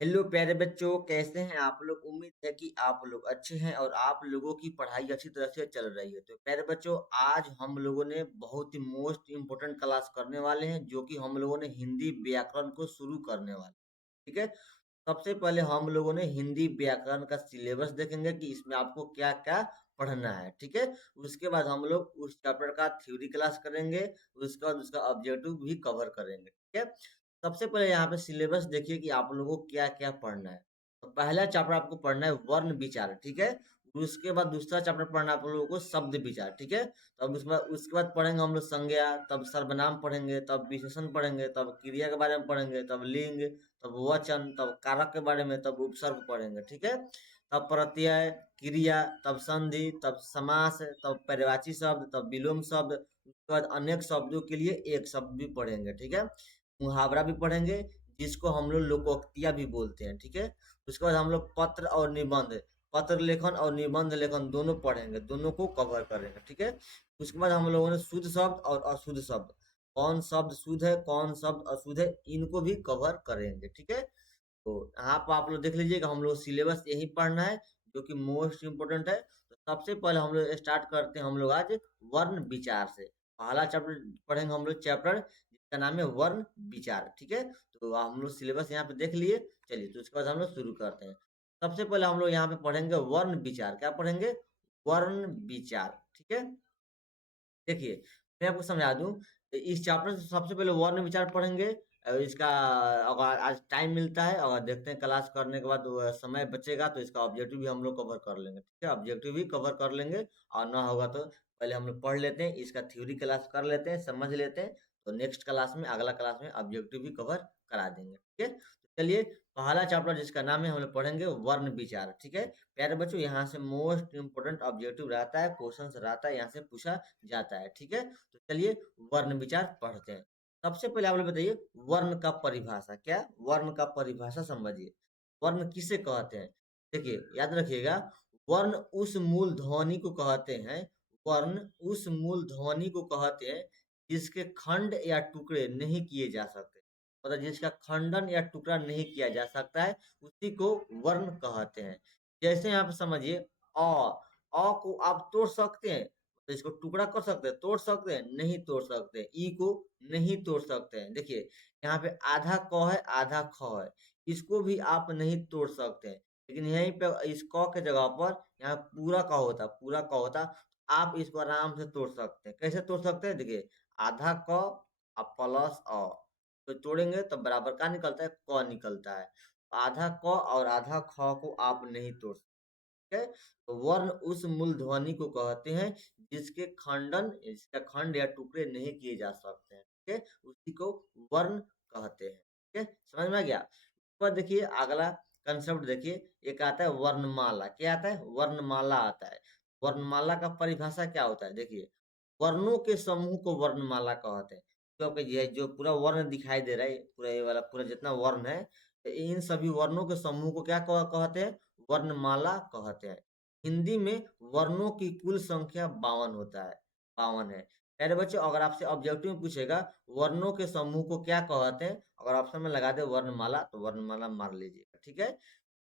Hello प्यारे बच्चों, कैसे हैं आप लोग। उम्मीद है कि आप लोग अच्छे हैं और आप लोगों की पढ़ाई अच्छी तरह से चल रही है। तो प्यारे बच्चों, आज हम लोगों ने बहुत ही मोस्ट इम्पोर्टेंट क्लास करने वाले हैं, जो कि हम लोगों ने हिंदी व्याकरण को शुरू करने वाले हैं। ठीक है। सबसे पहले हम लोगों ने हिंदी व्याकरण का सिलेबस देखेंगे कि इसमें आपको क्या क्या पढ़ना है। ठीक है। उसके बाद हम लोग उस चैप्टर का थ्योरी क्लास करेंगे। उसके बाद उसका ऑब्जेक्टिव भी कवर करेंगे। ठीक है। सबसे पहले यहाँ पे सिलेबस देखिए कि आप लोगों को क्या क्या पढ़ना है। तो पहला चैप्टर आपको पढ़ना है वर्ण विचार। ठीक है। उसके बाद दूसरा चैप्टर पढ़ना है आप लोगों को शब्द विचार। ठीक है। तब उसके बाद पढ़ेंगे हम लोग संज्ञा, तब सर्वनाम पढ़ेंगे, तब विशेषण पढ़ेंगे, तब क्रिया के बारे में पढ़ेंगे, तब लिंग, तब वचन, तब कारक के बारे में, तब उपसर्ग पढ़ेंगे। ठीक है। तब प्रत्यय, क्रिया, तब संधि, तब समास, तब पर्यायवाची शब्द, तब विलोम शब्द। उसके बाद अनेक शब्दों के लिए एक शब्द भी पढ़ेंगे। ठीक है। मुहावरा भी पढ़ेंगे, जिसको हम लोग लोकोक्तियां भी बोलते हैं। ठीक है। उसके बाद हम लोग पत्र और निबंध, पत्र लेखन और निबंध लेखन दोनों पढ़ेंगे, दोनों को कवर करेंगे। ठीक है। उसके बाद हम लोगों ने शुद्ध शब्द और अशुद्ध शब्द, कौन शब्द शुद्ध है कौन शब्द अशुद्ध है, इनको भी कवर करेंगे। ठीक है। तो यहाँ पर आप लोग देख लीजिएगा, हम लोग सिलेबस यही पढ़ना है, जो कि मोस्ट इम्पोर्टेंट है। तो सबसे पहले हम लोग स्टार्ट करते हैं हम लोग आज वर्ण विचार से। पहला चैप्टर पढ़ेंगे हम लोग, चैप्टर जिसका नाम है वर्ण विचार। ठीक है। तो हम लोग सिलेबस यहाँ पे देख लिए। चलिए, तो उसके बाद हम लोग शुरू करते हैं। सबसे पहले हम लोग यहाँ पे पढ़ेंगे वर्ण विचार। क्या पढ़ेंगे? वर्ण विचार। ठीक है। देखिए, मैं आपको समझा दूं, इस चैप्टर से सबसे पहले वर्ण विचार पढ़ेंगे। इसका अगर आज टाइम मिलता है, अगर देखते हैं क्लास करने के बाद समय बचेगा, तो इसका ऑब्जेक्टिव भी हम लोग कवर कर लेंगे। ठीक है। ऑब्जेक्टिव भी कवर कर लेंगे। और ना होगा तो पहले हम लोग पढ़ लेते हैं, इसका थ्योरी क्लास कर लेते हैं, समझ लेते हैं। तो नेक्स्ट क्लास में, अगला क्लास में ऑब्जेक्टिव भी कवर करा देंगे। ठीक है। तो चलिए, पहला चैप्टर जिसका नाम है हम लोग पढ़ेंगे वर्ण विचार। ठीक है। प्यारे बच्चों, यहाँ से मोस्ट इंपोर्टेंट ऑब्जेक्टिव रहता है, क्वेश्चंस रहता है, यहाँ से पूछा जाता है। ठीक है। तो चलिए, वर्ण विचार पढ़ते हैं। सबसे पहले आप लोग बताइए, वर्ण का परिभाषा क्या? वर्ण का परिभाषा समझिए। वर्ण किसे कहते हैं? देखिए, याद रखिएगा, वर्ण उस मूल ध्वनि को कहते हैं, वर्ण उस मूल ध्वनि को कहते हैं जिसके खंड या टुकड़े नहीं किए जा सकते। मतलब जिसका खंडन या टुकड़ा नहीं किया जा सकता है, उसी को वर्ण कहते हैं। जैसे यहाँ पे समझिए, को आप तोड़ सकते हैं, तो इसको टुकड़ा कर सकते हैं, तोड़ सकते हैं, नहीं तोड़ सकते। ई को नहीं तोड़ सकते हैं। देखिए, यहाँ पे आधा क है, आधा ख है, इसको भी आप नहीं तोड़ सकते हैं। लेकिन यहीं पे इस क के जगह पर यहाँ पूरा क होता, पूरा क होता, आप इसको आराम से तोड़ सकते हैं। कैसे तोड़ सकते हैं? देखिए, आधा क और प्लस अ, तो तोड़ेंगे तो बराबर का निकलता है, क निकलता है। आधा क और आधा ख को आप नहीं तोड़ सकते। है। तो वर्ण उस मूल ध्वनि को कहते हैं जिसका खंड या टुकड़े नहीं किए जा सकते हैं। ठीक है। उसी को वर्ण कहते हैं। ठीक है। समझ में आ गया? उसके बाद देखिए, अगला कंसेप्ट देखिए, एक आता है वर्णमाला। क्या आता है? वर्णमाला आता है। वर्णमाला का परिभाषा क्या होता है? देखिए, वर्णों के समूह को वर्णमाला कहते हैं। क्योंकि ये जो पूरा वर्ण दिखाई दे रहा है, पूरा ये वाला पूरा जितना वर्ण है, तो इन सभी वर्णों के समूह को क्या कहते हैं? वर्णमाला कहते हैं। हिंदी में वर्णों की कुल संख्या 52 होता है, 52 है। प्यारे बच्चों, अगर आपसे ऑब्जेक्टिव में पूछेगा वर्णों के समूह को क्या कहते हैं, अगर ऑप्शन में लगा दे वर्णमाला, तो वर्णमाला मार लीजिएगा। ठीक है।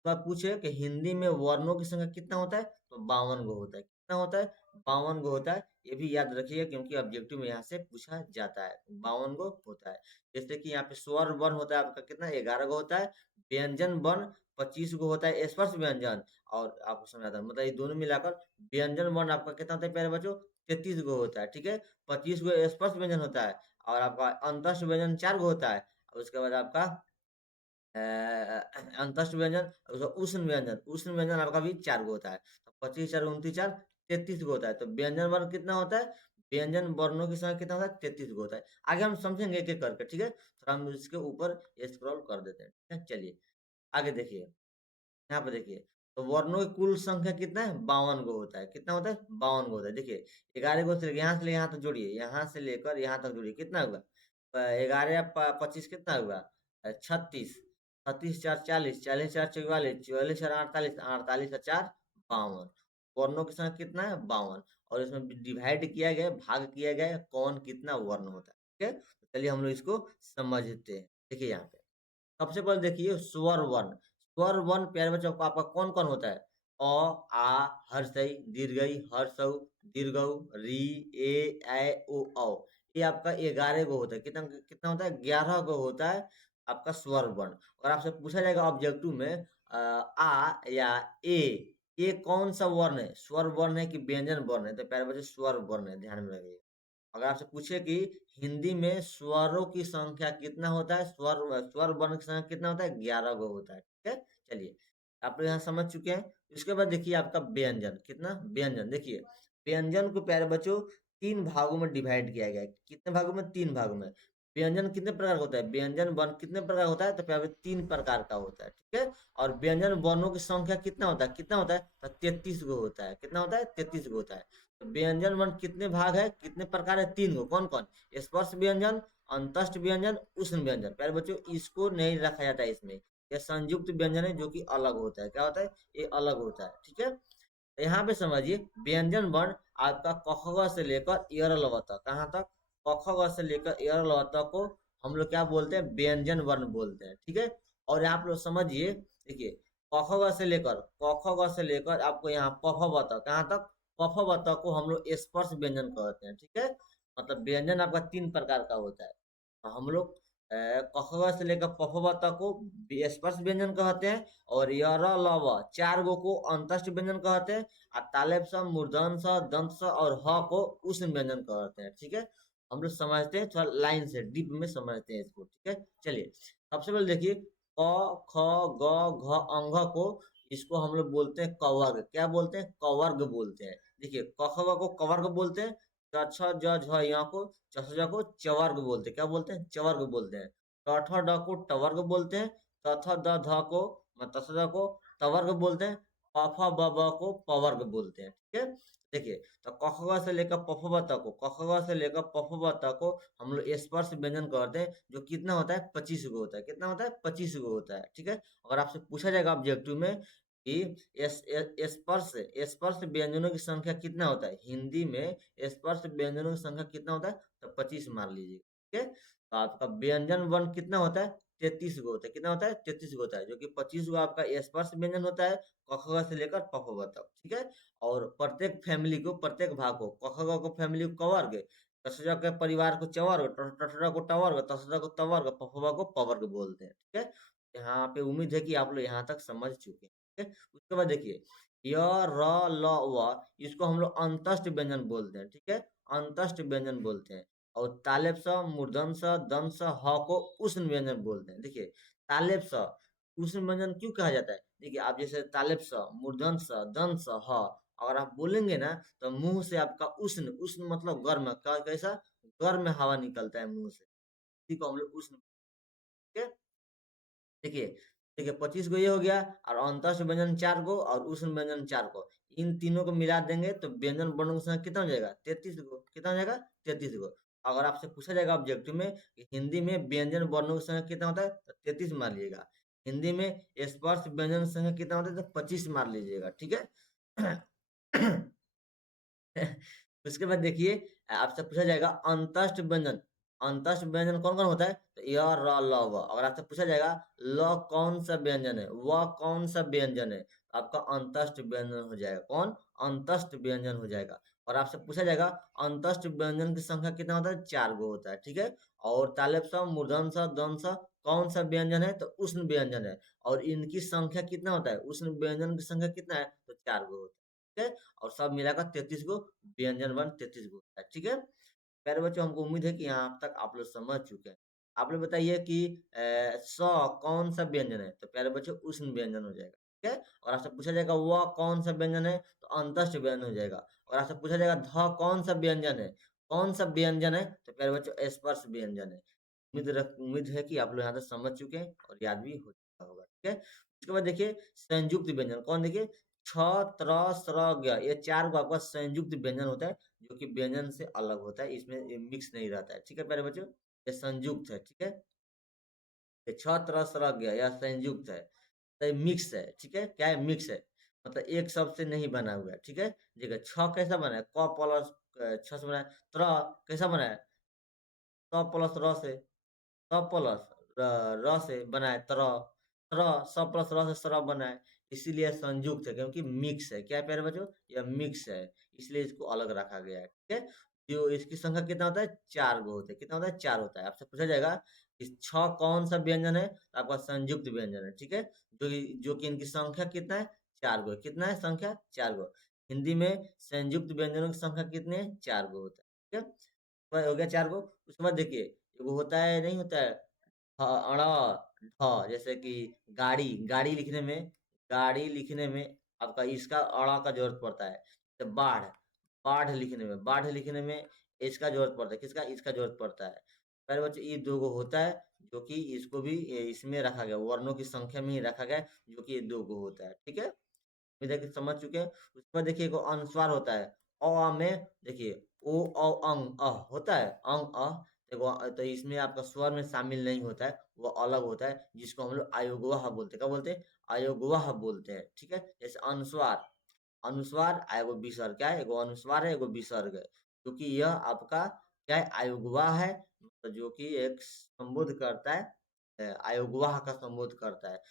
तो आप पूछे कि हिंदी में वर्णों की संख्या कितना होता है, तो 52 गो होता है। कितना होता है? 52 गो होता है। ये भी याद रखिएगा, क्योंकि ऑब्जेक्टिव में यहाँ से पूछा जाता है। 52 गो होता है। जैसे कि यहाँ पे स्वर वर्ण होता है आपका कितना, 11 गो होता है। व्यंजन वर्ण 25 गो होता है। स्पर्श व्यंजन, और आपको समझाता हूँ, मतलब ये दोनों मिलाकर व्यंजन वर्ण आपका कितना होता है प्यारे बच्चों? 33 गो होता है। ठीक है। 25 गो स्पर्श व्यंजन होता है, और आपका अंतस्थ व्यंजन 4 गो होता है। और उसके बाद आपका अंतस्थ व्यंजन, उष्ण व्यंजन आपका भी 4 गो होता है। तो 25 4 29 4 33 गो होता है। तो व्यंजन वर्ण कितना होता है? व्यंजन वर्णों की संख्या कितना होता है? 33 गो होता है। आगे हम समझेंगे एक एक करके। ठीक है। थोड़ा हम इसके ऊपर स्क्रॉल कर देते हैं। ठीक है। चलिए, आगे देखिए, यहाँ पे देखिए, तो वर्णों की कुल संख्या कितना है? 52 गो होता है। कितना होता है? 52 गो होता है। देखिए, 11 गो से यहाँ से यहाँ तक जोड़िए, यहाँ से लेकर यहाँ तक जोड़िए, कितना हुआ? 11 25 कितना हुआ? 36, 36 4 40, 40 4 44, 44 4 48, 48 का 4 52। वर्णों की संख्या कितना है? 52। और इसमें डिवाइड किया गया, भाग किया गया है, कौन कितना वर्ण होता है। ठीक है। तो चलिए हम लोग इसको समझते हैं। देखिए यहाँ पे, सबसे पहले देखिए स्वर वर्ण। स्वर वर्ण प्यारे बच्चों को आपका कौन कौन होता है? अ, आ, हर्षई, दीर्घई, हर्षऊ, दीर्घऊ, री, ए, ऐ, ओ, औ। ये आपका 11 गो होता है। कितना कितना होता है? 11 गो होता है आपका स्वर वर्ण। और आपसे पूछा जाएगा ऑब्जेक्टिव में आ या ए, ये कौन सा वर्ण है? स्वर वर्ण है कि व्यंजन वर्ण है? तो प्यारे बच्चे स्वर वर्ण है, ध्यान में रखिए। अगर आपसे पूछे कि हिंदी में स्वरों की संख्या कितना होता है, स्वर वर्ण की संख्या कितना होता है? 11 गो होता है। ठीक है, चलिए आप लोग यहाँ समझ चुके हैं। इसके बाद देखिए आपका व्यंजन। कितना? व्यंजन। देखिए व्यंजन को प्यारे बच्चों 3 भागों में डिवाइड किया गया है। कितने भागों में? 3 भागों में। व्यंजन कितने प्रकार का होता है? व्यंजन वर्ण कितने प्रकार होता है? तो प्यारे 3 प्रकार का होता है। ठीक है, और व्यंजन वर्णों की संख्या कितना होता है? कितना होता है? तो 33 गो होता है। कितना होता है? 33 गो होता है। तो व्यंजन वर्ण कितने भाग है, कितने प्रकार है? 3 गो। कौन कौन? स्पर्श व्यंजन, अंतस्थ व्यंजन, उष्ण व्यंजन। प्यारे बच्चों इसको नहीं रखा जाता है इसमें। यह संयुक्त व्यंजन है जो कि अलग होता है। क्या होता है? ये अलग होता है। ठीक है, तो यहाँ पे समझिए व्यंजन वर्ण आपका क ख ग से लेकर य ल व तक। कहाँ तक? क ख ग से लेकर य ल व तक को हम लोग क्या बोलते हैं? व्यंजन वर्ण बोलते हैं। ठीक है, और आप लोग समझिए, देखिए क ख ग से लेकर आपको यहाँ प फ ब तक। कहाँ तक? प फ ब तक को हम लोग स्पर्श व्यंजन कहते हैं। ठीक है, मतलब व्यंजन आपका 3 प्रकार का होता है। तो हम लोग क ख ग से लेकर प फ ब तक को स्पर्श व्यंजन कहते हैं, और य र ल व 4 गो को अंतस्थ व्यंजन कहते हैं, और तालेब स, मूर्धन स, दंत स और ह को उष्ण व्यंजन कहते हैं। ठीक है, हम लोग समझते हैं, थोड़ा लाइन से डीप में समझते हैं इसको। ठीक है, चलिए सबसे पहले देखिए क, ख, ग, घ, अंग को, इसको हम लोग बोलते हैं कवर्ग। क्या बोलते हैं? कवर्ग बोलते हैं। देखिए क ख ग को कवर्ग बोलते हैं, च छ ज झ य को, च छ ज को चवर्ग बोलते हैं। क्या बोलते हैं? चवर्ग बोलते हैं। ट ठ ड को टवर्ग बोलते हैं। त थ द ध को, त थ द को तवर्ग बोलते हैं। प फ ब ब को पवर्ग बोलते हैं। ठीक है, देखिए तो क ख ग से लेकर प फ ब तक को, क ख ग से लेकर प फ ब तक को हम लोग स्पर्श व्यंजन करते हैं, जो कितना होता है? 25 गो होता है। कितना होता है? 25 गो होता है। ठीक है, अगर आपसे पूछा जाएगा ऑब्जेक्टिव में कि स्पर्श स्पर्श व्यंजनों की संख्या कितना होता है हिंदी में? स्पर्श व्यंजनों की संख्या कितना होता है? तो 25 मान लीजिए। ठीक है, तो आपका व्यंजन वर्ण कितना होता है? 33 गो होता है। कितना होता है? 33 गो होता है, जो कि 25 गो आपका स्पर्श व्यंजन होता है, क ख ग से लेकर प फ ब तक। ठीक है, और प्रत्येक फैमिली को, प्रत्येक भाग को, क ख ग को फैमिली को कवर्ग, ट छ ज के परिवार को चवर्ग, ट ठ ड को टवर्ग, त थ द को तवर्ग, प फ ब को पवर्ग बोलते हैं। ठीक है, यहाँ पे उम्मीद है कि आप लोग यहाँ तक समझ चुके हैं। ठीक है, उसके बाद देखिए य र ल व, इसको हम लोग अंतस्थ व्यंजन बोलते हैं। ठीक है, अंतस्थ व्यंजन बोलते हैं। और तालेब स, मूर्धन स, दंत स, ह को उष्ण व्यंजन बोलते हैं। देखिए तालेब स उष्ण व्यंजन क्यों कहा जाता है? देखिए आप जैसे तालेब स, मूर्धन स, दंत स, ह, अगर आप बोलेंगे ना तो मुंह से आपका उष्ण, उष्ण मतलब गर्म, कैसा? गर्म हवा निकलता है मुंह से, इसी को हम लोग उष्ण। ठीक है, देखिए देखिए 25 गो ये हो गया, और अंतस्थ व्यंजन 4 गो और उष्ण व्यंजन 4 गो। इन तीनों को मिला देंगे तो व्यंजन वर्णों की संख्या कितना हो जाएगा? 33 गो। कितना हो जाएगा? 33 गो। अगर आपसे पूछा जाएगा ऑब्जेक्टिव में कि हिंदी में व्यंजन वर्णों की संख्या कितना होता है, तो 33 मार लीजिएगा। हिंदी में स्पर्श व्यंजन संख्या कितना होता है, तो 25 मार लीजिएगा। ठीक है। उसके बाद देखिए आपसे पूछा जाएगा अंतस्थ व्यंजन। अंतस्थ व्यंजन कौन कौन होता है? तो य र ल व। अगर आपसे पूछा जाएगा ल कौन सा व्यंजन है, व कौन सा व्यंजन है, तो आपका अंतस्थ व्यंजन हो जाएगा। कौन? अंतस्थ व्यंजन हो जाएगा। और आपसे पूछा जाएगा अंतस्थ व्यंजन की संख्या कितना होता है? 4 गो होता है। ठीक है, और तालेब सा, मूर्धन सा, दंत सा कौन सा व्यंजन है? तो उष्ण व्यंजन है। और इनकी संख्या कितना होता है? उष्ण व्यंजन की संख्या कितना है? तो 4 गो होता है। ठीक है, और सब मिलाकर 33 गो व्यंजन वर्ण 33 गो होता है। ठीक है, प्यारे बच्चों हमको उम्मीद है कि यहाँ तक आप लोग समझ चुके हैं। आप लोग बताइए कि स कौन सा व्यंजन है? तो प्यारे बच्चों उष्ण व्यंजन हो जाएगा। ठीक है, और आपसे पूछा जाएगा वह कौन सा व्यंजन है? तो अंतस्थ व्यंजन हो जाएगा। और आपसे पूछा जाएगा ध कौन सा व्यंजन है? कौन सा व्यंजन है? तो प्यारे बच्चों स्पर्श व्यंजन है। उम्मीद है कि आप लोग यहाँ तक समझ चुके हैं और याद भी हो चुका होगा। ठीक है, उसके बाद देखिए संयुक्त व्यंजन कौन? देखिए छ, त्र, स्र, ज्ञ, ये 4 गो आपका संयुक्त व्यंजन होता है, जो कि व्यंजन से अलग होता है, इसमें ये मिक्स नहीं रहता है। ठीक है प्यारे बच्चों, ये संयुक्त है। ठीक है, ये छ, त्र, स्र, ज्ञ यह संयुक्त है, तो ये मिक्स है। ठीक है, क्या है? मिक्स है, मतलब एक शब्द से नहीं बना हुआ है। ठीक है, देखिए छ कैसा बना है? क प्लस छ से बना है। त्र कैसा बना है? त प्लस र से, त प्लस र से बना है तरह, तरह स प्लस र से सरह बना है, इसीलिए संयुक्त है क्योंकि मिक्स है। क्या है प्यारे बच्चों? यह मिक्स है, इसलिए इसको अलग रखा गया है। ठीक है? जो इसकी संख्या कितना होता है? 4 गो होता है। कितना होता है? 4 होता है। आपसे पूछा जाएगा कि 6 कौन सा व्यंजन है? तो आपका संयुक्त व्यंजन है। ठीक है? जो कि इनकी संख्या कितना है? 4 गो। कितना है संख्या? 4 गो। हिंदी में संयुक्त व्यंजनों की संख्या कितनी है? 4 गो होता है। ठीक है? तो हो गया 4 गो। उसके बाद देखिए, एगो होता है, नहीं होता है, जैसे कि गाड़ी, गाड़ी लिखने में आपका इसका अड़ा का जरूरत पड़ता है। तो बाढ़, बाढ़ लिखने में इसका जरूरत पड़ता है। किसका? इसका जरूरत पड़ता है। पहले बच्चे ये दो गो होता है, जो कि इसको भी इसमें रखा गया, वर्णों की संख्या में ही रखा गया है, जो कि ये दो गो होता है। ठीक है? उम्मीद है कि समझ चुके हैं। उसके बाद देखिए, एगो अनुस्वार होता है। आ में देखिए, ओ औ अंग होता है, अंग देखो, तो इसमें आपका स्वर में शामिल नहीं होता है, वो अलग होता है, जिसको हम लोग अयोगवाह बोलते हैं। क्या बोलते हैं? अयोगवाह बोलते हैं। ठीक है? जैसे अनुस्वार, अनुस्वार एगो विसर्ग। क्या है? एगो अनुस्वार है, एगो विसर्ग है, क्योंकि यह आपका क्या है? अयोगवाह है, मतलब जो कि एक संबोध करता है, अयोगवाह का संबोध करता है।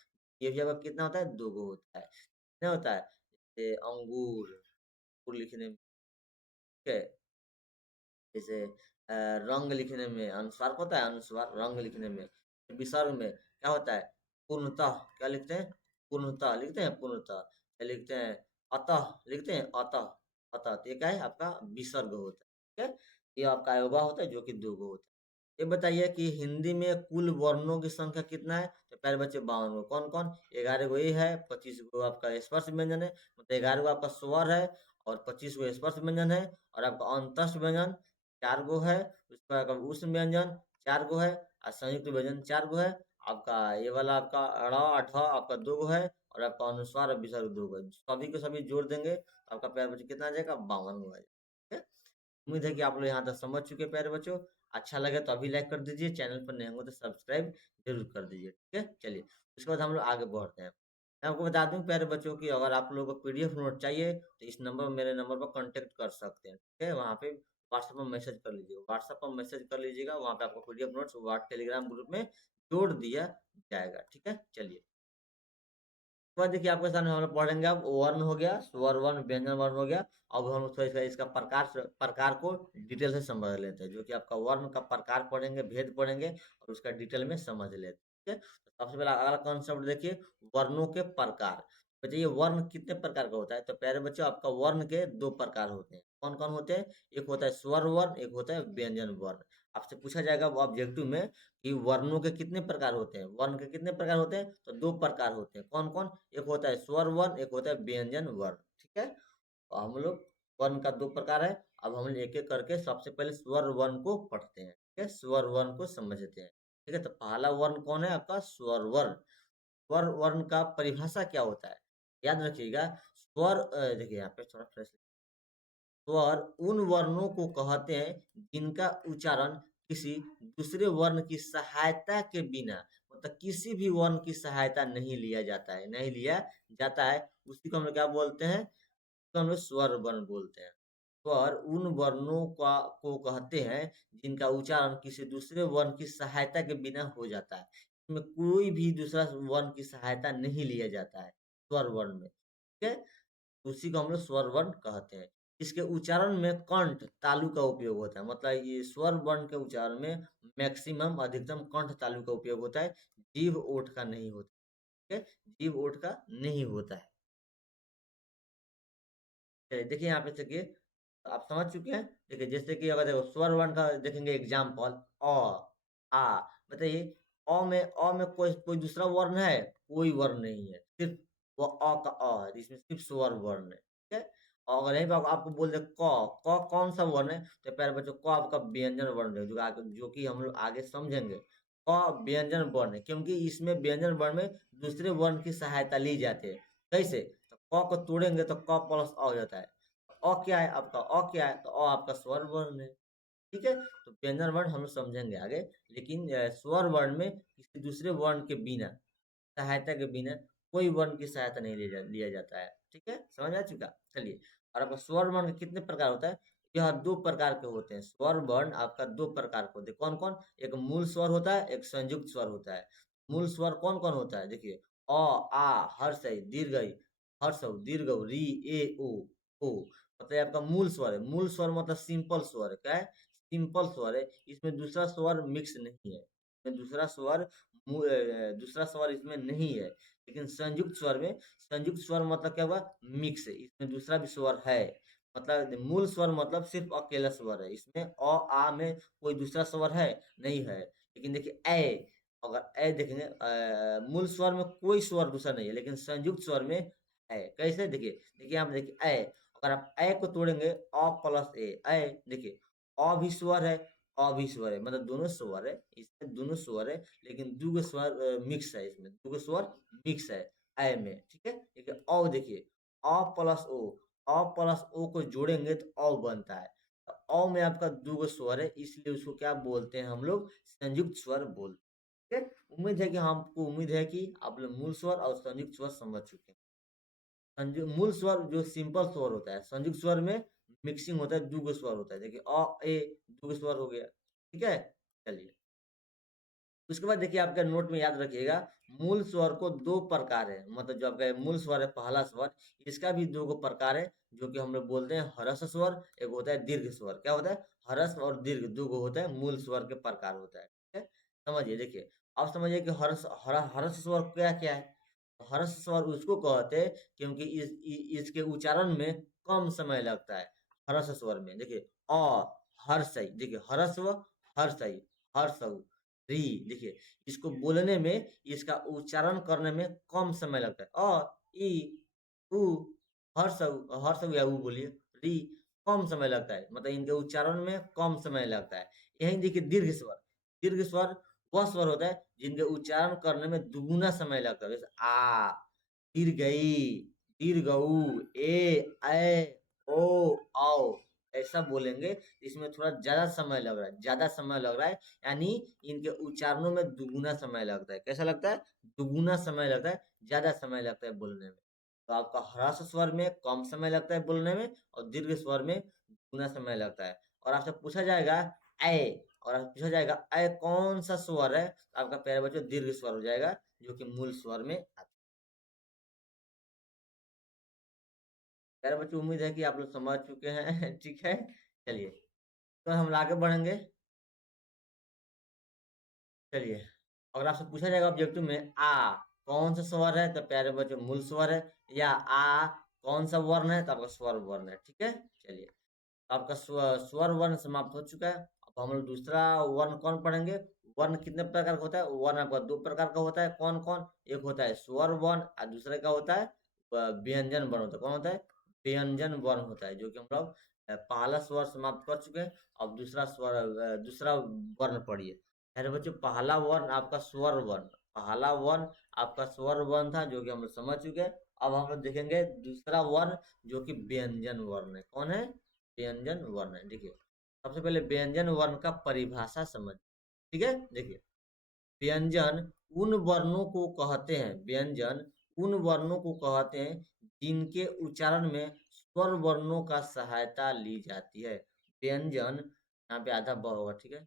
ये भी आपका कितना होता है? दो गो होता है। कितना होता है? जैसे अंगूर, अंगूर लिखने में। ठीक है? जैसे रंग लिखने में अनुस्वार को होता है, अनुस्वार रंग लिखने में। विसर्ग में क्या होता है? पूर्णतः। क्या लिखते हैं? पूर्णतः लिखते हैं, पूर्णतः। क्या लिखते हैं? अतः लिखते हैं, अतः। अतः तो ये क्या है? आपका विसर्ग होता है। ठीक है? ये आपका अयोगा होता है, जो कि दो गो होता है। ये बताइए कि हिंदी में कुल वर्णों की संख्या कितना है? तो प्यारे बच्चे 52 गो। कौन कौन? 11 गो ये है, 25 गो आपका स्पर्श व्यंजन है, मतलब 11 गो आपका स्वर है, और 25 गो स्पर्श व्यंजन है, और आपका अंतस्थ व्यंजन 4 गो है। उसका आपका उष्ण व्यंजन 4 गो है, और संयुक्त व्यंजन 4 गो है। आपका ये वाला आपका ढ़ आपका 2 गो है, और आपका अनुस्वार और विसर्ग 2 गो है। सभी को सभी जोड़ देंगे तो आपका प्यारे बच्चे कितना आ जाएगा? 52 गो आ जाएगा। ठीक है? उम्मीद है कि आप लोग यहाँ तक समझ चुके हैं प्यारे बच्चों। अच्छा लगे तो अभी लाइक कर दीजिए, चैनल पर नए होंगे तो सब्सक्राइब जरूर कर दीजिए। ठीक है? चलिए, उसके बाद हम लोग आगे बढ़ते हैं। मैं आपको बता दूं प्यारे बच्चों की, अगर आप लोगों को पीडीएफ नोट चाहिए तो इस नंबर, मेरे नंबर पर कांटेक्ट कर सकते हैं। ठीक है? वहाँ पे व्हाट्सएप पर मैसेज कर लीजिएगा, व्हाट्सएप पर मैसेज कर लीजिएगा, वहाँ पे आपको पीडीएफ नोट्स टेलीग्राम ग्रुप में जोड़ दिया जाएगा। ठीक है? चलिए, उसके बाद देखिए, आपके सामने हम लोग पढ़ेंगे। अब वर्ण हो गया, स्वर वर्ण, व्यंजन वर्ण हो गया। अब हम लोग थोड़ा इसका प्रकार को डिटेल से समझ लेते हैं, जो कि आपका वर्ण का प्रकार पढ़ेंगे, भेद पढ़ेंगे, और उसका डिटेल में समझ लेते हैं। ठीक है? तो सबसे पहला अगला कॉन्सेप्ट देखिए, वर्णों के प्रकार। बताइए वर्ण कितने प्रकार का होता है? तो प्यारे बच्चों, आपका वर्ण के दो प्रकार होते हैं। कौन कौन होते हैं? एक होता है स्वर वर्ण, एक होता है व्यंजन वर्ण। आपसे पूछा जाएगा वो ऑब्जेक्टिव में कि वर्णों के कितने प्रकार होते हैं? वर्ण के कितने प्रकार होते हैं? तो दो प्रकार होते हैं। कौन कौन? एक होता है स्वर वर्ण, एक होता है व्यंजन वर्ण। ठीक है? तो हम लोग वर्ण का दो प्रकार है। अब हम एक एक करके सबसे पहले स्वर वर्ण को पढ़ते हैं। ठीक है? स्वर वर्ण को समझते हैं। ठीक है? तो पहला वर्ण कौन है? आपका स्वर वर्ण। स्वर वर्ण का परिभाषा क्या होता है? याद रखिएगा, स्वर देखिए यहाँ पे थोड़ा फ्रेश, स्वर उन वर्णों को कहते हैं जिनका उच्चारण किसी दूसरे वर्ण की सहायता के बिना, मतलब किसी भी वर्ण की सहायता नहीं लिया जाता है, नहीं लिया जाता है, उसी को हम लोग क्या बोलते हैं? उसको हम लोग स्वर वर्ण बोलते हैं। स्वर उन वर्णों का को कहते हैं जिनका उच्चारण किसी दूसरे वर्ण की सहायता के बिना हो जाता है। इसमें कोई भी दूसरा वर्ण की सहायता नहीं लिया जाता है स्वर वर्ण में। ठीक है? उसी को हम लोग स्वर वर्ण कहते हैं। इसके उच्चारण में कंठ तालु का उपयोग होता है, मतलब ये स्वर वर्ण के उच्चारण में मैक्सिमम, अधिकतम कंठ तालु का उपयोग होता है, जीभ ओठ का नहीं होता। ठीक है? जीभ ओठ का नहीं होता है। चलिए देखिए, यहाँ पे देखिए, तो आप समझ चुके हैं। देखिए, जैसे कि अगर देखो स्वर वर्ण का देखेंगे एग्जाम्पल, अ, आ, बताइए, अ में कोई दूसरा वर्ण है? कोई वर्ण नहीं है, सिर्फ वो अ का अ है, इसमें सिर्फ स्वर वर्ण है। ठीक है? और अगर यहीं पर आपको बोल दे क कौन सा वर्ण है? तो प्यारे बच्चों, क आपका व्यंजन वर्ण है, जो कि हम लोग आगे समझेंगे। क व्यंजन वर्ण है, क्योंकि इसमें व्यंजन वर्ण में दूसरे वर्ण की सहायता ली जाती है। कैसे? तो क को तोड़ेंगे तो क प्लस अ हो जाता है। क्या है आपका? क्या है? तो आपका स्वर वर्ण है। ठीक है? तो व्यंजन वर्ण हम लोग समझेंगे आगे, लेकिन स्वर वर्ण में किसी दूसरे वर्ण के बिना, सहायता के बिना, कोई वर्ण की सहायता नहीं लिया जाता है। ठीक है? समझ आ चुका? चलिए, और आपका स्वर वर्ण के कितने प्रकार होता है? यह दो प्रकार के होते हैं, स्वर वर्ण आपका दो प्रकार के होते हैं। कौन कौन? एक मूल स्वर होता है, एक संयुक्त स्वर होता है। मूल स्वर कौन कौन होता है? देखिए, अ, आ, हर्ष ई, दीर्घ ई, हर्ष ऊ, दीर्घ ऊ, री, ए, ओ। मतलब ये आपका मूल स्वर है। मूल स्वर मतलब सिंपल स्वर है। क्या है? सिंपल स्वर है। इसमें दूसरा स्वर मिक्स नहीं है। इसमें दूसरा स्वर इसमें नहीं है। लेकिन संयुक्त स्वर मतलब क्या हुआ? मिक्स है। इसमें दूसरा भी स्वर है। मतलब मूल स्वर मतलब सिर्फ अकेला स्वर है। इसमें आ में कोई दूसरा स्वर है? नहीं है। लेकिन देखिए ए, अगर ए देखेंगे, मूल स्वर में कोई स्वर दूसरा नहीं है, लेकिन संयुक्त स्वर में है। कैसे? देखिए, यहाँ पे देखिए ए, अगर आप ए को तोड़ेंगे, अ प्लस ए देखिए, अ भी स्वर है, अ भी स्वर है, मतलब दोनों स्वर है। इसमें दोनों स्वर है, लेकिन दो स्वर मिक्स है। इसमें दो स्वर मिक्स है ए में। ठीक है, देखिए औ, देखिए अ प्लस ओ, अ प्लस ओ को जोड़ेंगे तो औ बनता है। तो औ में आपका दो स्वर है, इसलिए उसको क्या बोलते हैं हम लोग? संयुक्त स्वर बोलते हैं। ठीक है, उम्मीद है कि आप लोग मूल स्वर और संयुक्त स्वर समझ चुके हैं। मूल स्वर जो सिंपल स्वर होता है, संयुक्त स्वर में मिक्सिंग होता है, दो स्वर होता है। देखिए अ ए, दो स्वर हो गया। ठीक है, चलिए उसके बाद देखिए, आपके नोट में याद रखिएगा, मूल स्वर को दो प्रकार है। मतलब जो आपका मूल स्वर है, पहला स्वर, इसका भी दो गो प्रकार है, जो कि हम लोग बोलते हैं हर्ष स्वर, एक होता है दीर्घ स्वर। क्या होता है? हर्ष और दीर्घ दो गो होता है, मूल स्वर के प्रकार होता है। ठीक है, समझिए। देखिए, अब समझिए कि हर्ष स्वर क्या क्या है। हर्ष स्वर उसको कहते हैं क्योंकि इसके उच्चारण में कम समय लगता है। हर्ष स्वर में देखिए, अ, हर्षई, देखिए हर्स्व, हर्षई, हर्षऊ, री, देखिए इसको बोलने में, इसका उच्चारण करने में कम समय लगता है। ई, उ, हर्षऊ या उ बोलिए, री, कम समय लगता है। मतलब इनके उच्चारण में कम समय लगता है। यही देखिए दीर्घ स्वर वह स्वर होता है जिनके उच्चारण करने में दुगुना समय लगता है। जैसे आ, दीर्घई, दीर्घऊ, ओ, औ, ऐसा बोलेंगे। इसमें थोड़ा ज्यादा समय लग रहा है, यानी इनके उच्चारणों में दुगुना समय लगता है। कैसा लगता है? दुगुना समय लगता है, ज्यादा समय लगता है बोलने में। तो आपका ह्रस्व स्वर में कम समय लगता है बोलने में, और दीर्घ स्वर में दुगुना समय लगता है। और आपसे पूछा जाएगा ए, और आपसे पूछा जाएगा ए कौन सा स्वर है, तो आपका प्यारे बच्चों दीर्घ स्वर हो जाएगा, जो कि मूल स्वर में आता है। प्यारे बच्चों, उम्मीद है कि आप लोग समझ चुके हैं। ठीक है, चलिए तो हम आगे बढ़ेंगे। चलिए, अगर आपसे पूछा जाएगा ऑब्जेक्टिव में आ कौन सा स्वर है, तो प्यारे बच्चों मूल स्वर है। या आ कौन सा वर्ण है, तो आपका स्वर वर्ण है। ठीक है, चलिए आपका स्वर वर्ण समाप्त हो चुका है। अब हम लोग दूसरा वर्ण कौन पढ़ेंगे? वर्ण कितने प्रकार का होता है? वर्ण आपका दो प्रकार का होता है। कौन कौन? एक होता है स्वर वर्ण, और दूसरे का होता है व्यंजन वर्ण होता है। कौन होता है? व्यंजन वर्ण होता है, जो कि हम लोग पहला स्वर समाप्त कर चुके हैं। अब दूसरा वर्ण पढ़िए। अरे बच्चों, पहला वर्ण आपका स्वर वर्ण था, जो कि हम लोग समझ चुके हैं। अब हम लोग देखेंगे दूसरा वर्ण, जो कि व्यंजन वर्ण है। कौन है? व्यंजन वर्ण है। देखिए, सबसे पहले व्यंजन वर्ण का परिभाषा समझ। ठीक है, देखिए व्यंजन उन वर्णों को कहते हैं जिनके उच्चारण में स्वर वर्णों का सहायता ली जाती है। व्यंजन, यहाँ पे आधा ब होगा। ठीक है,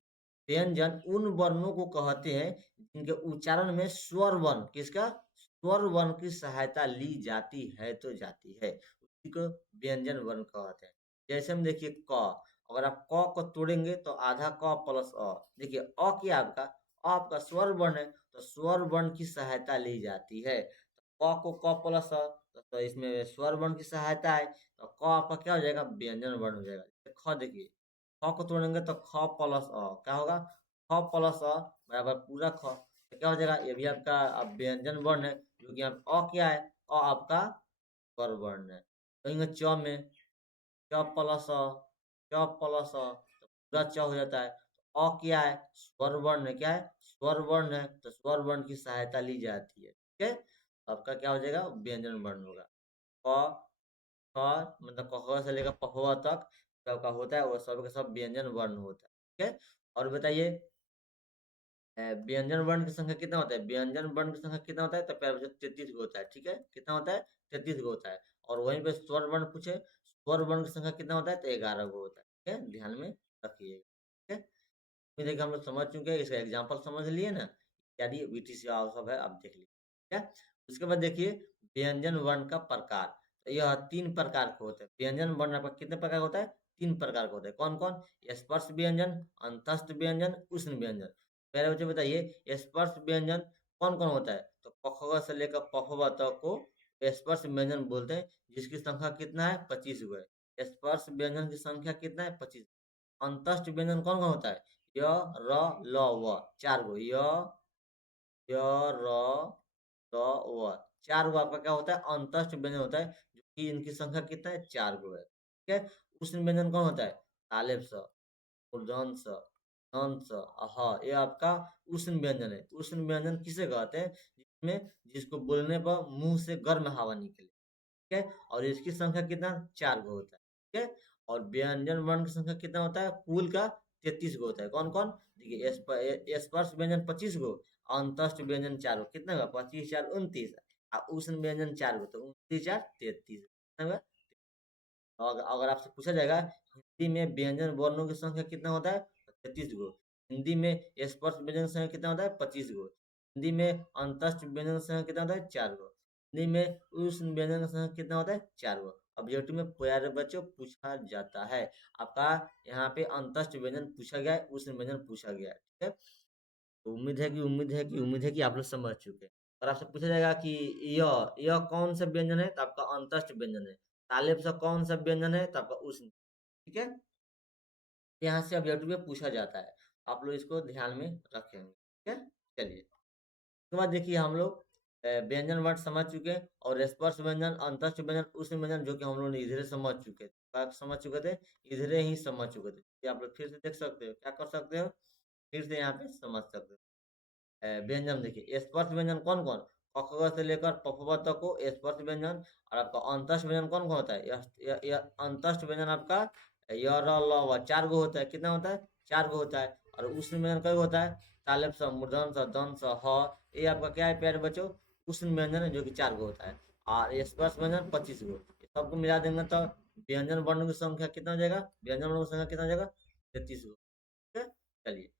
व्यंजन उन वर्णों को कहते हैं जिनके उच्चारण में स्वर वर्ण, किसका? स्वर वर्ण की सहायता ली जाती है तो जाती है, उसी को व्यंजन वर्ण कहते हैं। जैसे हम देखिए क, अगर आप क को तोड़ेंगे तो आधा क प्लस अ। देखिए अ क्या आपका? अ आपका स्वर वर्ण है, तो स्वर वर्ण की सहायता ली जाती है। तो क को क प्लस अ, तो इसमें स्वर वर्ण की सहायता है, तो क आपका क्या हो जाएगा? व्यंजन वर्ण हो जाएगा। ख देखिए, ख को तोड़ेंगे तो ख प्लस अ क्या होगा? ख प्लस अ बराबर पूरा ख, तो क्या हो जाएगा? ये भी आपका अब व्यंजन वर्ण है, जो कि आप अ क्या है? अ आपका स्वर वर्ण है। तो च में च प्लस अ, च प्लस अ, तो पूरा च हो जाता है। तो अ क्या है? स्वर वर्ण है। क्या है? स्वर वर्ण है, तो स्वर वर्ण की सहायता ली जाती है। ठीक है, तो आपका क्या हो जाएगा? व्यंजन वर्ण होगा। क, ख, मतलब क से लेकर पफवा तक जो आपका होता है, वो सब का सब व्यंजन वर्ण होता है। ठीक है, और बताइए व्यंजन वर्ण की संख्या कितना होता है? व्यंजन वर्ण की संख्या कितना होता है? तो प्यारे बच्चों 33 को होता है। ठीक है, कितना होता है? 33 को होता है। और वहीं पे स्वर वर्ण पूछे, स्वर वर्ण की संख्या कितना होता है? तो 11 को होता है। ठीक है, ध्यान में रखिएगा। ठीक है, उम्मीद है कि हम लोग समझ चुके हैं, इसका एग्जाम्पल समझ लिए ना, इत्यादि वीटीसी सब है, आप देख लीजिए। ठीक है, उसके बाद देखिए व्यंजन वर्ण का प्रकार। तो यह 3 प्रकार के होते हैं। व्यंजन वर्ण आपका कितने प्रकार का होता है? 3 प्रकार का होता है। कौन कौन? स्पर्श व्यंजन, अंतस्थ व्यंजन, उष्ण व्यंजन। पहले बच्चे बताइए स्पर्श व्यंजन कौन कौन होता है? तो क ख ग से लेकर प फ ब तक को स्पर्श व्यंजन बोलते हैं, जिसकी संख्या कितना है? 25 गो है। स्पर्श व्यंजन की संख्या कितना है? 25। अंतस्थ व्यंजन कौन कौन होता है? य, र, ल, व, 4 गो। य, र, ल, व, 4 गो आपका क्या होता है? अंतस्थ व्यंजन होता है, जो कि इनकी संख्या कितना है? 4 गो है। ठीक है, उष्ण व्यंजन कौन होता है? तालेब स, मूर्धन स, दंत स, ह, ये आपका उष्ण व्यंजन है। उष्ण व्यंजन किसे कहते हैं? जिसमें जिसको बोलने पर मुंह से गर्म हवा निकले। ठीक है, और इसकी संख्या कितना? 4 गो होता है। ठीक है, और व्यंजन वर्ण की संख्या कितना होता है? कुल का 33 गो होता है। कौन कौन? देखिए स्पर्श व्यंजन 25 गो, अंतस्थ व्यंजन 4 गो। कितना हुआ? 25 4 29, और उष्ण व्यंजन 4 गो, तो 29 4 33। कितना हुआ? और अगर आपसे पूछा जाएगा हिंदी में व्यंजन वर्णों की संख्या कितना होता है? 33 गो। हिंदी में स्पर्श व्यंजन की संख्या कितना होता है? 25 गो। हिंदी में अंतस्थ व्यंजन की संख्या कितना होता है? 4 गो। हिंदी में उष्ण व्यंजन की संख्या कितना होता है? 4 गो। ऑब्जेक्टिव में प्यारे बच्चों पूछा जाता है। आपका यहाँ पे अंतस्थ व्यंजन पूछा गया है, उष्ण व्यंजन पूछा गया है। ठीक है, तो उम्मीद है कि आप लोग समझ चुके हैं। और आपसे पूछा जाएगा कि यह कौन सा व्यंजन है? तो आपका अंतस्थ व्यंजन है। तालेब से कौन सा व्यंजन है? तो आपका उष्ण। ठीक है, यहाँ से ऑब्जेक्टिव में पूछा जाता है, आप लोग इसको ध्यान में रखेंगे। ठीक है, चलिए उसके बाद देखिए हम लोग व्यंजन वर्ड समझ चुके हैं, और स्पर्श व्यंजन, अंतस्थ व्यंजन, उष्ण व्यंजन जो कि हम लोग इधरे समझ चुके थे। क्या समझ चुके थे? इधरे ही समझ चुके थे। ये आप लोग फिर से देख सकते हो, क्या कर सकते हो? फिर से यहाँ पे समझ सकते हो। व्यंजन देखिए स्पर्श व्यंजन कौन कौन? क ख ग से लेकर प फ ब तक को स्पर्श व्यंजन। और आपका अंतस्थ व्यंजन कौन कौन होता है? यह अंतस्थ व्यंजन आपका य, र, ल, व, 4 गो होता है। कितना होता है? 4 गो होता है। और उष्ण व्यंजन कई होता है? तालेब स, मूर्धन स, दंत स, ह। ये आपका क्या है प्यारे बच्चों? उष्ण व्यंजन है, जो कि 4 गो होता है। और ये स्पर्श व्यंजन 25 गो। सबको मिला देंगे तो व्यंजन वर्ण की संख्या कितना हो जाएगा? व्यंजन वर्ण की संख्या कितना हो जाएगा? 33 गो। ठीक है, चलिए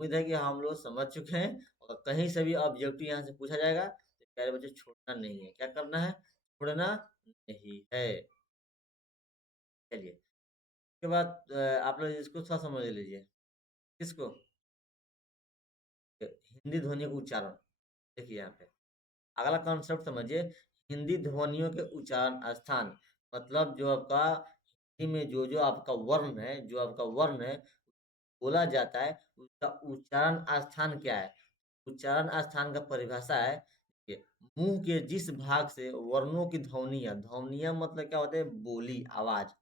उम्मीद है कि हम लोग समझ चुके हैं। और कहीं से भी ऑब्जेक्टिव यहाँ से पूछा जाएगा तो प्यारे बच्चे छोड़ना नहीं है। क्या करना है? छोड़ना नहीं है। चलिए उसके बाद आप लोग इसको थोड़ा समझ लीजिए। किसको? हिंदी ध्वनि उच्चारण। देखिए यहाँ पे अगला कॉन्सेप्ट समझिए। हिंदी ध्वनियों के उच्चारण स्थान, मतलब जो आपका हिंदी में जो आपका वर्ण है, जो आपका वर्ण है बोला जाता है, उसका उच्चारण स्थान क्या है? उच्चारण स्थान का परिभाषा है कि मुंह के जिस भाग से वर्णों की ध्वनियां, ध्वनियां मतलब क्या होता है? बोली, आवाज।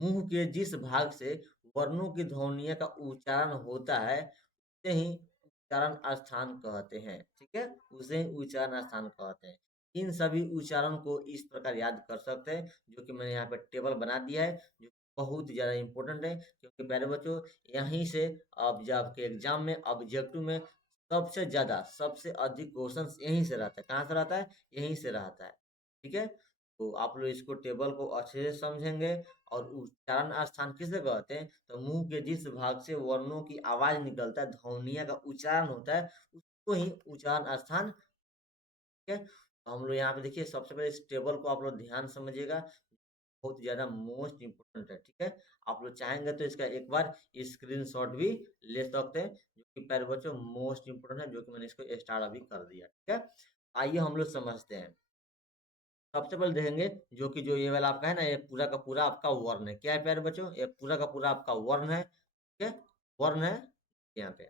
मुंह के जिस भाग से वर्णों की ध्वनियों का उच्चारण होता है, उसे ही उच्चारण स्थान कहते हैं। ठीक है, उसे ही उच्चारण स्थान कहते हैं। इन सभी उच्चारण को इस प्रकार याद कर सकते हैं, जो कि मैंने यहाँ पे टेबल बना दिया है, जो बहुत ज्यादा इंपॉर्टेंट है। क्योंकि प्यारे बच्चों यहीं से अब जब आपके एग्जाम में ऑब्जेक्टिव में सबसे ज्यादा, सबसे अधिक क्वेश्चन यहीं से रहता है। कहाँ से रहता है? यहीं से रहता है। ठीक है, तो आप लोग इसको टेबल को अच्छे से समझेंगे। और उच्चारण स्थान किसे कहते हैं? तो मुंह के जिस भाग से वर्णों की आवाज निकलता है, ध्वनिया का उच्चारण होता है, उसको ही उच्चारण स्थान। ठीक है, तो हम लोग यहाँ पे देखिए सबसे पहले इस टेबल को आप लोग ध्यान समझिएगा, बहुत ज्यादा मोस्ट इम्पोर्टेंट है। ठीक है, आप लोग चाहेंगे तो इसका एक बार स्क्रीनशॉट भी ले सकते हैं, जो कि प्यारे बच्चों मोस्ट इम्पोर्टेंट है, जो कि मैंने इसको स्टार्ट अभी कर दिया। ठीक है, आइए हम लोग समझते हैं। सबसे पहले देखेंगे जो ये वाला आपका है ना, ये पूरा का पूरा आपका वर्ण है। क्या है प्यारे बच्चों? ये पूरा का पूरा आपका वर्ण है। ठीक है, वर्ण है यहाँ पे।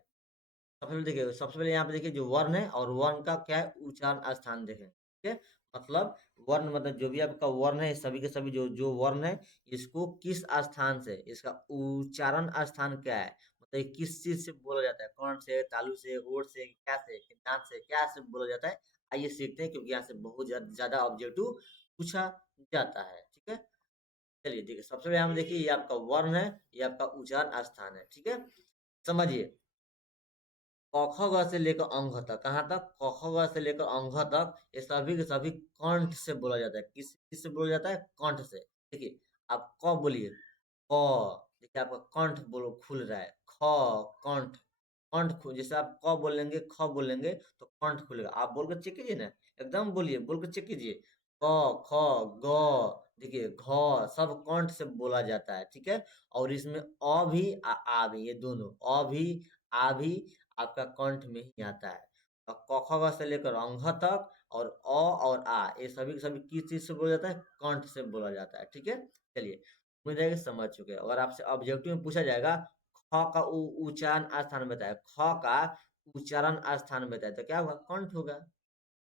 सबसे पहले यहाँ पे देखिए जो वर्ण है, और वर्ण का क्या है? उच्चारण स्थान देखें। ठीक है, मतलब वर्ण मतलब जो भी आपका वर्ण है, सभी के सभी जो जो वर्ण है, इसको किस स्थान से, इसका उच्चारण स्थान क्या है? मतलब ये किस चीज से बोला जाता है? कौन से? तालु से, ओठ से, क्या से, दांत से, क्या से बोला जाता है? आइए सीखते हैं, क्योंकि यहाँ से बहुत ज्यादा ऑब्जेक्टिव पूछा जाता है। ठीक है, चलिए देखिए सबसे पहले हम देखिए ये आपका वर्ण है, ये आपका उच्चारण स्थान है। ठीक है, समझिए क ख ग से लेकर अंग तक, कहाँ तक? क ख ग से लेकर अंग तक ये सभी के सभी कंठ से बोला जाता है। किस किस से बोला जाता है? कंठ से। देखिए आप क बोलिए, क, देखिए आपका कंठ बोलो खुल रहा है। ख, कंठ, कंठ जैसे आप क बोलेंगे ख बोलेंगे तो कंठ खुलेगा। आप बोल कर चेक कीजिए ना, एकदम बोलिए, बोल कर चेक कीजिए। क, ख, ग, देखिए घ, सब कंठ से बोला जाता है, ठीक है। और इसमें अ भी आ भी, ये दोनों अ भी आ भी आपका कंठ में ही आता है। और क ख ग से लेकर अंघ तक और अ और आ, ये सभी के सभी किस चीज से बोला जाता है? कंठ से बोला जाता है, ठीक है। चलिए, उम्मीद है कि समझ चुके हैं। अगर आपसे ऑब्जेक्टिव में पूछा जाएगा ख का उच्चारण स्थान बताए, ख का उच्चारण स्थान बताए, तो क्या होगा? कंठ होगा।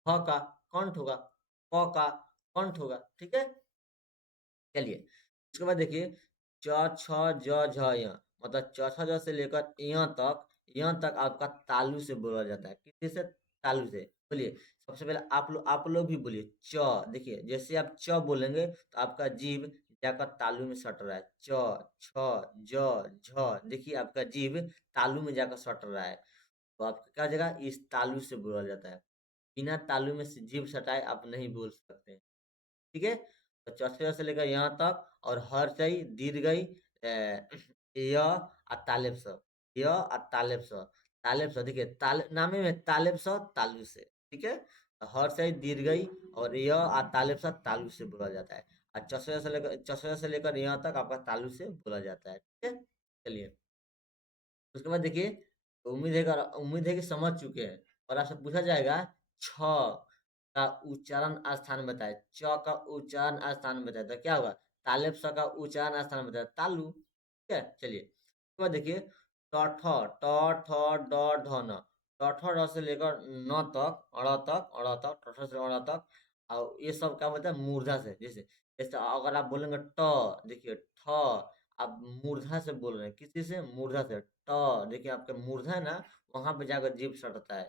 ख का कंठ होगा, क का कंठ होगा, ठीक है। चलिए, उसके बाद देखिए च छ ज झ य, मतलब च छ ज से लेकर य तक आपका तालु से बोला जाता है। किसी से? तालु से। बोलिए, सबसे पहले आप लोग भी बोलिए च। देखिए, जैसे आप च बोलेंगे तो आपका जीभ जाकर तालु में सट रहा है। च, छ, ज, झ, देखिए आपका जीभ तालु में जाकर सट रहा है। तो आपका क्या हो जाएगा? इस तालु से बोला जाता है। बिना तालु में से जीभ सटाए आप नहीं बोल सकते, ठीक है। तो चौथे से लेकर यहाँ तक और हर सही दीर्घई य और तालेब स, य और तालेब स, तालेब स, देखिए ताल नामे में तालेब स तालु से, ठीक है। तो हर सही दीर्घई और य और तालेब स तालु से बोला जाता है। और चौथे से लेकर यहाँ तक आपका तालु से बोला जाता है, ठीक है। चलिए, उसके बाद देखिए, तो उम्मीद है कि समझ चुके हैं। और आपसे पूछा जाएगा छ का उच्चारण स्थान बताए, च का उच्चारण स्थान बताए, तो क्या होगा? तालेब स का उच्चारण स्थान बताए, तालु, ठीक है। चलिए, उसके बाद देखिए ट ठ, ट ठ ड ढ न, ट ठ ड से लेकर न तक, अड़ तक, ट ठ से अड़ तक, और ये सब क्या होता है? मूर्धा से। जैसे जैसे अगर आप बोलेंगे ट, देखिए ठ, आप मूर्धा से बोल रहे हैं, किसी से? मूर्धा से। ट, देखिए आपका मूर्धा है ना, वहां पे जाकर जीभ सटता है,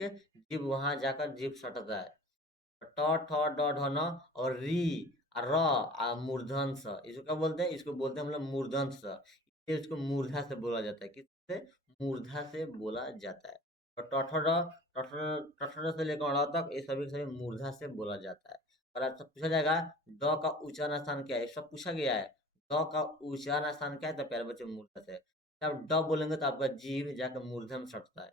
ठीक है। जीभ वहां जाकर जीभ सटता है। ट, ठ, ड, ढ, न और री और र मूर्धन स, इसको क्या बोलते हैं? इसको बोलते हैं हम लोग मूर्धन स। इसलिए इसको मूर्धा से बोला जाता है। किससे? मूर्धा से बोला जाता है। और ट, ठ, ड, ट, ठ, ट, ठ, ड से लेकर ड़ तक ये सभी के सभी मूर्धा से बोला जाता है। और आपसे पूछा जाएगा ड का उच्चारण स्थान क्या है? सब पूछा गया है। ड का उच्चारण स्थान क्या है? तो प्यारे बच्चे मूर्धा से। जब आप ड बोलेंगे तो आपका जीभ जाकर मूर्धा में सटता है।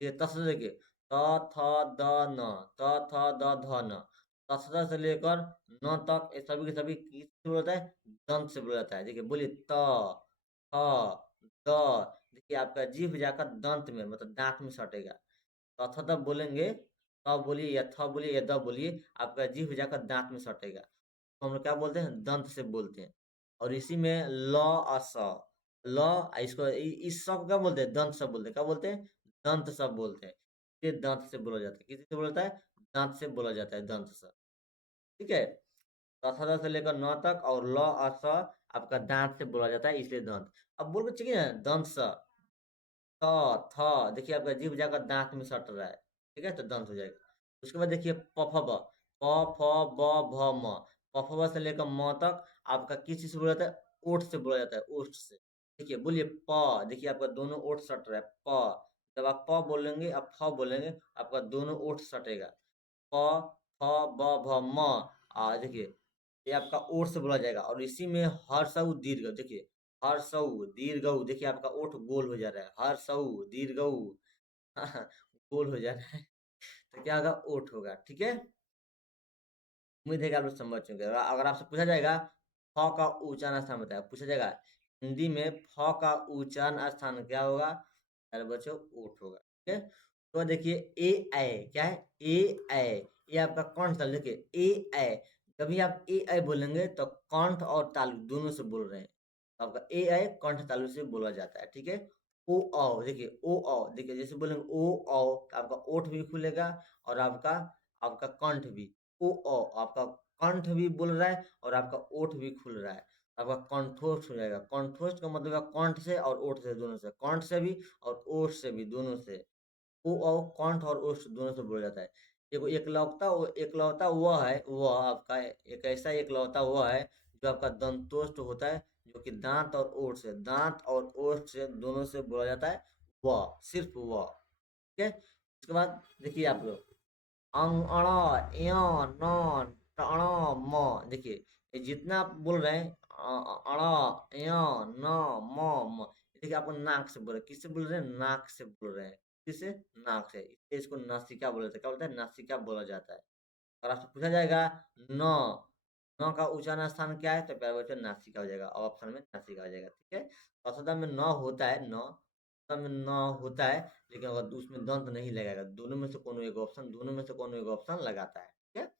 ये त से देखिए त थ द न, त थ द ध न, त से लेकर न तक ये सभी के सभी किससे बोला जाता है? दंत से बोला जाता है। देखिए, बोलिए त, थ, द, देखिए आपका जीभ जाकर दंत में, मतलब दांत में सटेगा। त थ द बोलेंगे, त बोलिए या थ बोलिए या द बोलिए, आपका जीभ जाकर दांत में सटेगा। तो हम लोग क्या बोलते हैं? दंत से बोलते हैं। और इसी में ल और स, ल इसको इस सब को क्या बोलते हैं? दंत सब बोलते हैं। क्या बोलते हैं? दंत सब बोलते हैं। ये दांत से बोला जाता है। किसी से बोला जाता है? दांत से बोला जाता है, दंत से, ठीक है। तो थ से लेकर न तक और ल और स आपका दांत से बोला जाता है, इसलिए दंत। अब बोल के चाहिए ना दंत स, त, थ, देखिए आपका जीभ जाकर दांत में सट रहा है, ठीक है, तो दंत हो जाएगा। उसके बाद देखिए प फ ब, प फ ब भ म, प फ ब से लेकर म तक आपका किस चीज से बोला जाता है? ओठ से बोला जाता है, ओठ से। देखिए, बोलिए प, देखिए आपका दोनों ओठ सट रहा है, प। जब आप प बोलेंगे, आप फ बोलेंगे, आपका दोनों ओठ सटेगा। प, फ, ब, भ, म। देखिए, ये आपका ओठ से बोला जाएगा। और इसी में हर्षऊ दीर्घ, देखिए हर्षऊ दीर्घऊ, देखिए आपका ओठ गोल हो जा रहा है, हर्षऊ दीर्घऊ गोल हो जा रहा है। तो क्या होगा? ओठ होगा, ठीक है। उम्मीद है कि आप लोग समझ चुके हैं। अगर आपसे पूछा जाएगा फ का उच्चारण स्थान बताया, पूछा जाएगा हिंदी में फ का उच्चारण स्थान क्या होगा? अरे बच्चों, ओठ होगा, ठीक है। तो देखिए ए ऐ क्या है? ए ऐ, ये आपका कंठ तालु, देखिए ए ऐ, कभी आप ए ऐ बोलेंगे तो कंठ और तालु दोनों से बोल रहे हैं, तो आपका ए ऐ कंठ तालु से बोला जाता है, ठीक है। ओ औ, देखिए ओ औ, देखिए जैसे बोलेंगे ओ औ तो आपका ओठ भी खुलेगा और आपका आपका कंठ भी। ओ औ, आपका कंठ भी बोल रहा है और आपका ओठ भी खुल रहा है, आपका कंठोष्ठ हो जाएगा। कंठोष्ठ का मतलब है कंठ से और ओठ से, दोनों से, कंठ से भी और ओठ से भी, दोनों से। ओ औ कंठ और ओष्ठ दोनों से बोला जाता है। देखो एकलौता वह है, वह आपका एक ऐसा एकलौता वह है जो आपका दंतोष्ठ होता है, जो कि दांत और ओठ से, दांत और ओठ से दोनों से बोला जाता है, वह, सिर्फ वह, ठीक है। उसके बाद देखिए आप लोग अंग अण, य, न, टण, म, देखिए ये जितना आप बोल रहे हैं अड़ा या न म म, देखिए आपको नाक से बोल रहे हैं, किससे बोल रहे हैं, नाक से बोल रहे हैं, किससे, नाक से, इसलिए इसको नासिका बोला जाता है, क्या बोलते हैं, नासिका बोला जाता है। और आपसे पूछा जाएगा न, न का उच्चारण स्थान क्या है, तो प्यारे बच्चों नासिका हो जाएगा, और ऑप्शन में नासिका हो जाएगा, ठीक है। औसदा में न होता है, न औसदा में न होता है, लेकिन अगर उसमें दंत नहीं लगेगा, दोनों में से कोनो एक ऑप्शन, दोनों में से कोनो एक ऑप्शन लगाता है, ठीक है।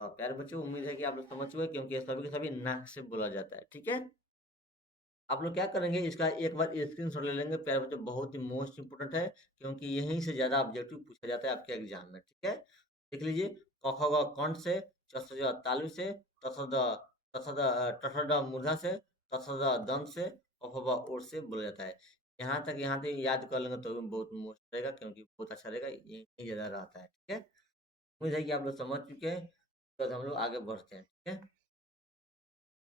और प्यारे बच्चों उम्मीद है कि आप लोग समझ चुके हैं, क्योंकि ये सभी के सभी नाक से बोला जाता है, ठीक है। आप लोग क्या करेंगे, इसका एक बार स्क्रीनशॉट ले लेंगे प्यारे बच्चों, बहुत ही मोस्ट इंपोर्टेंट है, क्योंकि यहीं से ज्यादा ऑब्जेक्टिव पूछा जाता है आपके एग्जाम में, ठीक है। देख लीजिए, क ख ग कंठ से, च छ ज तालु से, त थ द ट ठ ड मूर्धा से, त थ द दंत से, प फ ब ओठ से बोला जाता है। यहाँ तक याद कर लेंगे तो भी बहुत मोस्ट रहेगा, क्योंकि बहुत अच्छा रहेगा, यही ज्यादा रहता है, ठीक है। उम्मीद है कि आप लोग समझ चुके हैं, तो हम लोग आगे बढ़ते हैं, ठीक है।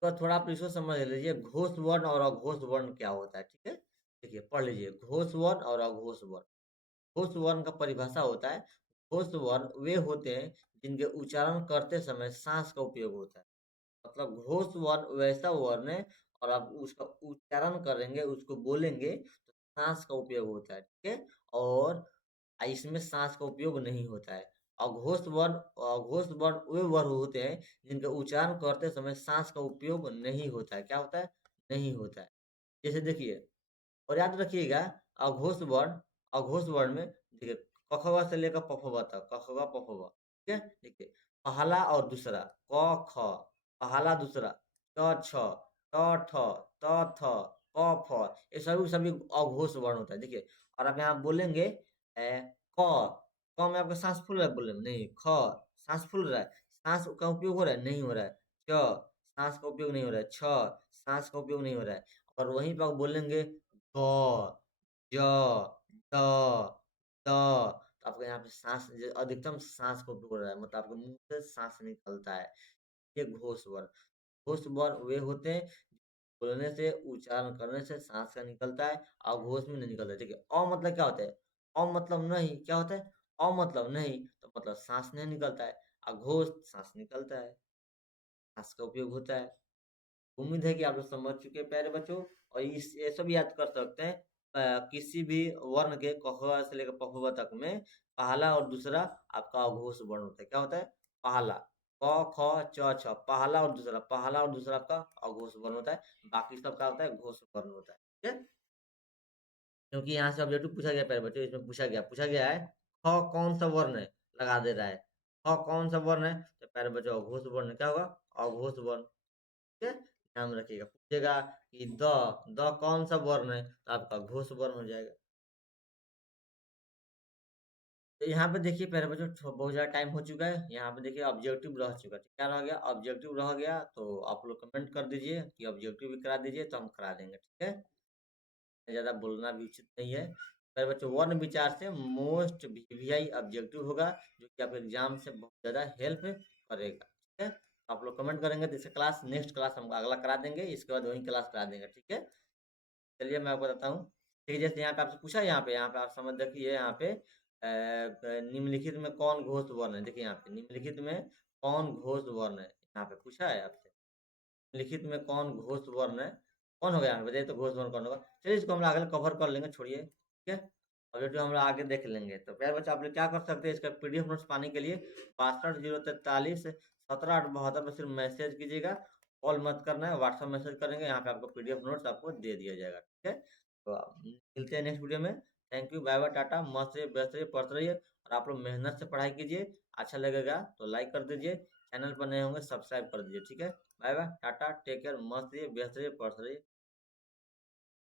तो थोड़ा आप इसको समझ लीजिए, घोष वर्ण और अघोष वर्ण क्या होता है, ठीक है। देखिए पढ़ लीजिए, घोष वर्ण और अघोष वर्ण। घोष वर्ण का परिभाषा होता है, घोष वर्ण वे होते हैं जिनके उच्चारण करते समय सांस का उपयोग होता है। मतलब घोष वर्ण वैसा वर्ण है, और आप उसका उच्चारण करेंगे, उसको बोलेंगे तो सांस का उपयोग होता है, ठीक है। और इसमें सांस का उपयोग नहीं होता है। अघोष वर्ण वे वर्ण होते हैं जिनका उच्चारण करते समय सांस का उपयोग नहीं होता है। क्या होता है, नहीं होता है। जैसे देखिए, और याद रखिएगा, अघोष वर्ण, अघोष वर्ण में देखिए, कखवा से लेकर पफवा तक, कखवा पफवा, ठीक है। देखिए, पहला और दूसरा, क ख, पहला दूसरा, क छ, ट ठ, त थ, प फ, ये सभी सभी अघोष वर्ण होता है। देखिए, और आप यहाँ बोलेंगे क, क में आपका सांस फूल रहा है बोलने में, नहीं, ख सांस फूल रहा है, सांस का उपयोग हो रहा है, नहीं हो रहा है। च सांस का उपयोग नहीं हो रहा है। छ सांस का उपयोग नहीं हो रहा है। और वहीं पर आप बोलेंगे ग, ज, द, द, तो आपको यहाँ पे सांस, अधिकतम सांस का उपयोग हो रहा है, मतलब आपके मुंह से सांस निकलता है। ये घोष वर्ण, घोष वर्ण वे होते हैं बोलने से, उच्चारण करने से सांस का निकलता है, और घोष में नहीं निकलता है। ठीक है, अ मतलब क्या होता है, अ मतलब नहीं, क्या होता है, अ मतलब नहीं, तो मतलब सांस नहीं निकलता है, और घोष सांस निकलता है, सांस का उपयोग होता है। उम्मीद है कि आप लोग समझ चुके हैं प्यारे बच्चों, और इस ये सब याद कर सकते हैं। किसी भी वर्ण के कखवा से लेकर पखवा तक में पहला और दूसरा आपका अघोष वर्ण होता है। क्या होता है, पहला, क ख च छ, पहला और दूसरा, पहला और दूसरा आपका अघोष वर्ण होता है। बाकी सब क्या होता है, घोष वर्ण होता है, ठीक है। क्योंकि यहाँ से ऑब्जेक्टिव पूछा गया प्यारे बच्चों, इसमें पूछा गया है ख कौन सा वर्ण है, लगा दे रहा है, ख कौन सा वर्ण है, तो प्यारे बच्चों अघोष वर्ण क्या होगा, अघोष वर्ण, ठीक है। ध्यान रखिएगा, पूछेगा कि द कौन सा वर्ण है, तो आपका घोष वर्ण हो जाएगा। तो यहाँ पे देखिए प्यारे बच्चों, बहुत ज़्यादा टाइम हो चुका है, यहाँ पे देखिए ऑब्जेक्टिव रह चुका है, क्या रह गया, ऑब्जेक्टिव रह गया, तो आप लोग कमेंट कर दीजिए कि ऑब्जेक्टिव भी करा दीजिए, तो हम करा देंगे, ठीक है। ज़्यादा बोलना भी उचित नहीं है। प्यारे बच्चों, वर्ण विचार से मोस्ट वीवीआई ऑब्जेक्टिव होगा, जो कि आपके एग्जाम से बहुत ज़्यादा हेल्प करेगा, ठीक है। तो आप लोग कमेंट करेंगे तो इसका क्लास, नेक्स्ट क्लास हम अगला करा देंगे, इसके बाद वही क्लास करा देंगे, ठीक है। चलिए मैं आपको बताता हूँ। ठीक है, जैसे यहाँ पे आपसे पूछा है, यहाँ पे आप समझ देखिए, यहाँ पे निम्नलिखित में कौन घोष वर्ण है, देखिए यहाँ पे निम्नलिखित में कौन घोष वर्ण है, यहाँ पे पूछा है आपसे, निम्नलिखित में कौन घोष वर्ण है, कौन होगा, यहाँ पे बताइए तो घोष वर्ण कौन होगा। चलिए इसको हम लोग आगे कवर कर लेंगे, छोड़िए, ठीक है। और जो हम लोग आगे देख लेंगे, तो प्यारे बच्चे आप लोग क्या कर सकते हैं, इसका पीडीएफ नोट्स पाने के लिए 62 043 17 8 72 पर सिर्फ मैसेज कीजिएगा, कॉल मत करना है, व्हाट्सएप मैसेज करेंगे, यहाँ पे आपको पीडीएफ नोट्स आपको दे दिया जाएगा, ठीक है। तो मिलते हैं नेक्स्ट वीडियो में। Thank you, bye bye, tata, मस्त रहिए, व्यस्त रहिए, पढ़ते रहिए, और आप लोग मेहनत से पढ़ाई कीजिए। अच्छा लगेगा तो लाइक कर दीजिए, चैनल पर नए होंगे सब्सक्राइब कर दीजिए, ठीक है। Bye bye, tata, take care, मस्त रहिए, व्यस्त रहिए, पढ़ते रहिए।